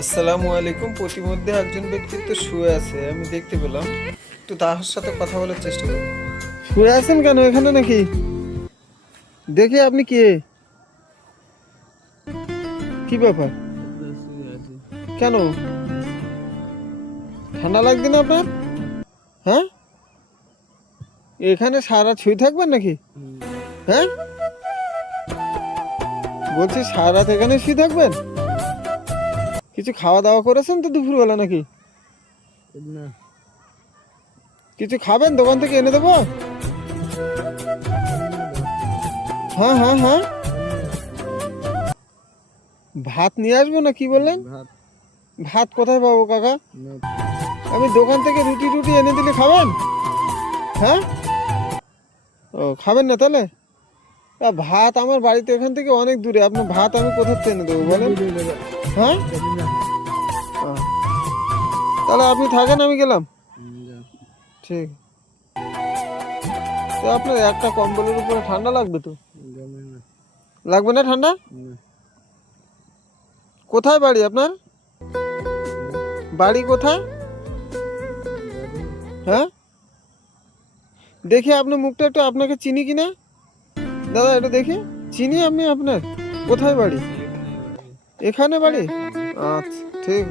আসসালামু আলাইকুম। প্রতিমধ্যে একজন ব্যক্তি তো শুয়ে আছে, আমি দেখতে পেলাম। একটু তার সাথে কথা বলার চেষ্টা করি। শুয়ে আছেন কেন? এখানে নাকি? দেখি আপনি কে? কি ব্যাপার? কেন? ঠান্ডা লাগবে না আপনার? হ্যাঁ? এখানে সারা ছুঁই থাকবেন নাকি? হ্যাঁ? বলছি সারা এখানে শুয়ে থাকবেন? কিছু খাওয়া দাওয়া করেছেন তো দুপুরবেলা নাকি? না। কিছু খাবেন? দোকান থেকে এনে দেবো? হ্যাঁ হ্যাঁ হ্যাঁ। ভাত নিয়ে আসব না কি বললেন? ভাত। কোথায় পাবো কাকা? আমি দোকান থেকে রুটি টুটি এনে দিলে খাবেন? হ্যাঁ? ও খাবেন না তাহলে? ভাত আমার বাড়িতে এখান থেকে অনেক দূরে। আপনার ভাত আমি কোথা থেকে এনে দেবো বলেন? হ্যাঁ? তাহলে আপনি থাকেন, আমি গেলাম। ঠিক। তো আপনার একটা কম্বলের উপরে ঠান্ডা লাগবে তো? লাগবে না ঠান্ডা? কোথায় বাড়ি আপনার? বাড়ি কোথায়? হ্যাঁ? দেখি আপনার মুখটা একটু আপনাকে চিনি কিনা? দাদা এটা দেখি। চিনি আমি আপনার? কোথায় বাড়ি? এখানে বাড়ি? আচ্ছা ঠিক।